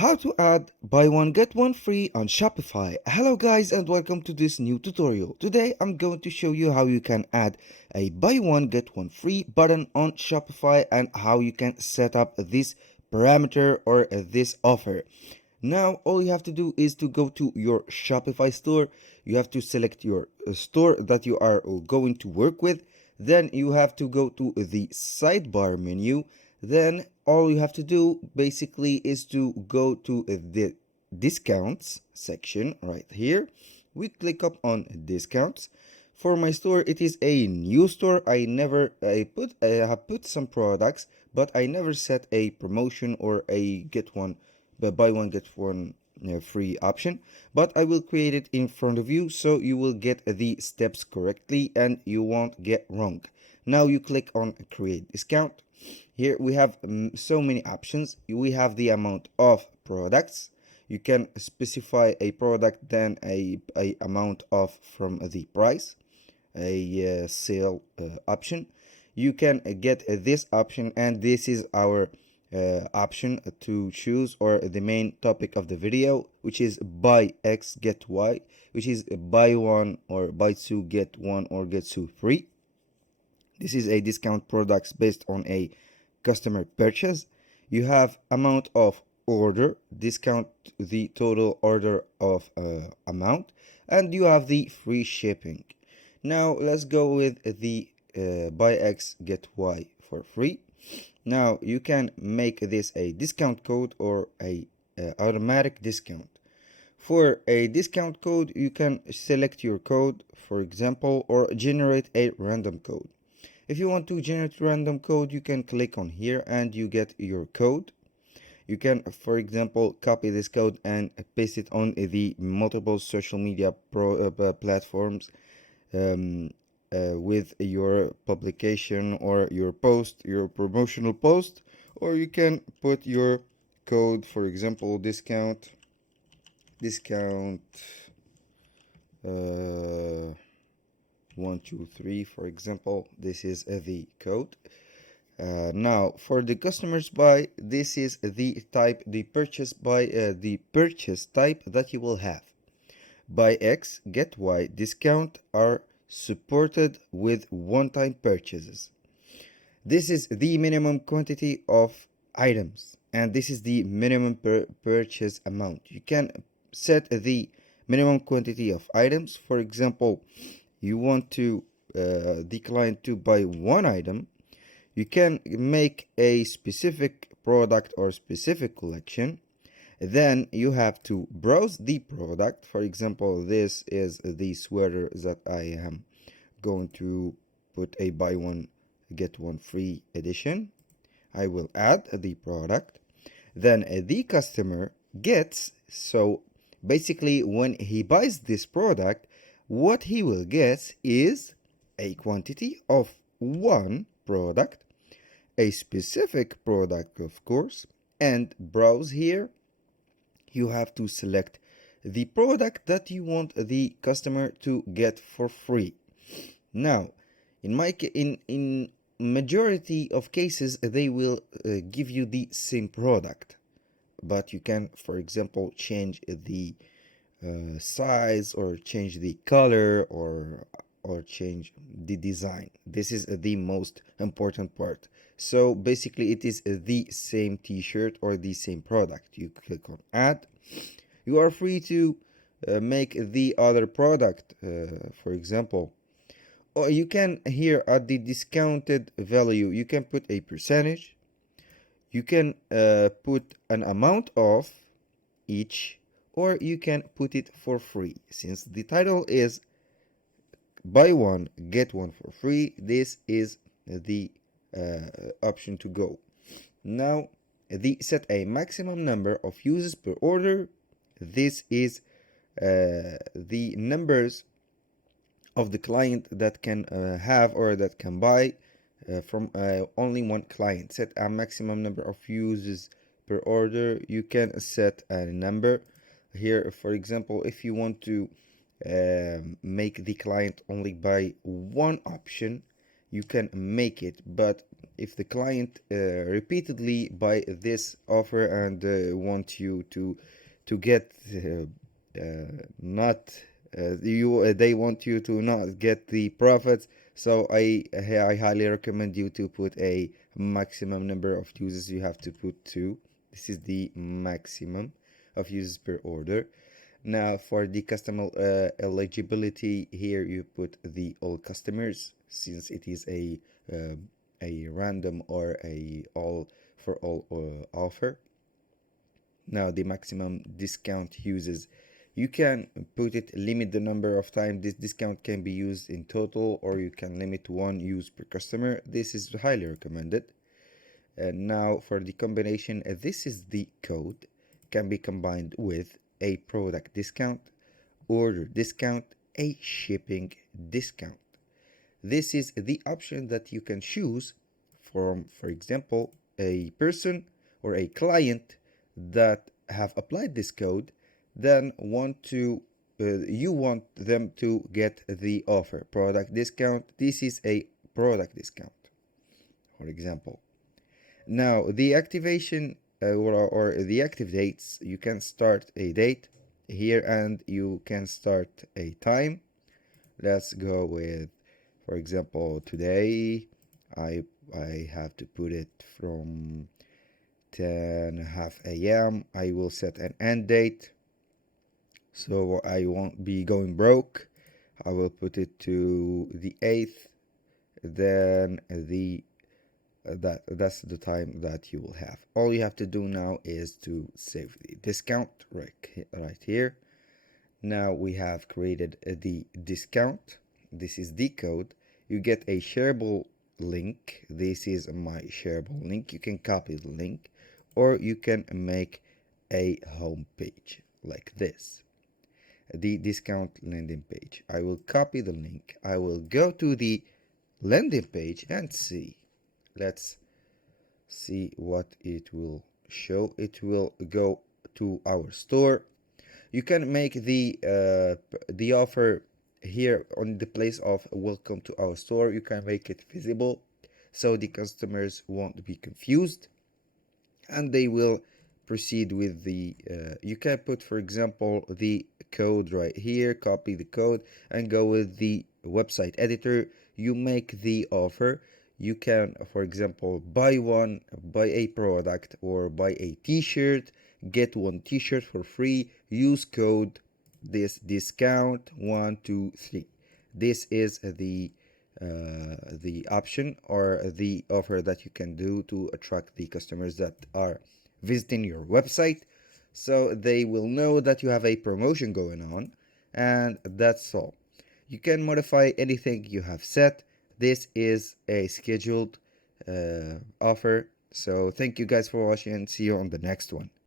How to add buy one get one free on Shopify. Hello guys and welcome to this new tutorial. Today I'm going to show you how you can add a buy one get one free button on Shopify and how you can set up this parameter or this offer. Now all you have to do is to go to your Shopify store. You have to select your store that you are going to work with. Then you have to go to the sidebar menu. Then all you have to do basically is to go to the discounts section right here. We click up on discounts. For my store, it is a new store. I have put some products, but I never set a promotion or a buy one get one free option. But I will create it in front of you so you will get the steps correctly and you won't get wrong. Now you click on create discount. Here we have so many options. We have the amount of products. You can specify a product, then a amount of from the price, a sale option. You can get this option, and this is our option to choose, or the main topic of the video, which is buy X get Y, which is buy one or buy two get one or get two free. This is a discount products based on a customer purchase. You have amount of order, discount the total order of amount, and you have the free shipping. Now let's go with the buy X get Y for free. Now you can make this a discount code or a automatic discount. For a discount code, you can select your code, for example, or generate a random code. If you want to generate random code, you can click on here and you get your code. You can, for example, copy this code and paste it on the multiple social media platforms with your publication or your post, your promotional post, or you can put your code, for example, discount 1 2 3, for example. This is the code. Now for the customers buy, this is the type, the purchase type that you will have. Buy X get Y discount are supported with one-time purchases. This is the minimum quantity of items, and this is the minimum purchase amount. You can set the minimum quantity of items. For example, you want to decline to buy one item, you can make a specific product or specific collection. Then you have to browse the product. For example, this is the sweater that I am going to put a buy one get one free edition. I will add the product. Then the customer gets, so basically when he buys this product, what he will get is a quantity of one product, a specific product, of course, and browse here. You have to select the product that you want the customer to get for free. Now, in majority of cases, they will give you the same product, but you can, for example, change the size or change the color or change the design. This is the most important part. So basically it is the same t-shirt or the same product. You click on add. You are free to make the other product, for example, or you can here at the discounted value, you can put a percentage. You can put an amount of each, or you can put it for free. Since the title is buy one get one for free, this is the option to go. Now the set a maximum number of uses per order. This is the numbers of the client that can have or that can buy from only one client. Set a maximum number of uses per order. You can set a number here. For example, if you want to make the client only buy one option, you can make it, but if the client repeatedly buy this offer and want you to get not you they want you to not get the profits. So I highly recommend you to put a maximum number of users. You have to put two. This is the maximum of users per order. Now for the customer eligibility, here you put the all customers, since it is a random or a all for all offer. Now the maximum discount uses, you can put it, limit the number of times this discount can be used in total, or you can limit one use per customer. This is highly recommended. And now for the combination, this is the code, can be combined with a product discount, order discount, a shipping discount. This is the option that you can choose from, for example, a person or a client that have applied this code, then you want them to get the offer product discount. This is a product discount, for example. Now the activation or the active dates, you can start a date here and you can start a time. Let's go with, for example, today I have to put it from 10:30 a.m. I will set an end date so I won't be going broke. I will put it to the 8th, then that's the time that you will have. All you have to do now is to save the discount right here. Now we have created the discount. This is the code. You get a shareable link. This is my shareable link. You can copy the link, or you can make a home page like this, the discount landing page. I will copy the link. I will go to the landing page and see. Let's see what it will show. It will go to our store. You can make the offer here on the place of welcome to our store. You can make it visible so the customers won't be confused and they will proceed with the you can put, for example, the code right here, copy the code and go with the website editor. You make the offer. You can, for example, buy a product or buy a t-shirt, get one t-shirt for free, use code this discount 123. This is the option or the offer that you can do to attract the customers that are visiting your website, so they will know that you have a promotion going on. And that's all. You can modify anything you have set. This is a scheduled offer. So thank you guys for watching and see you on the next one.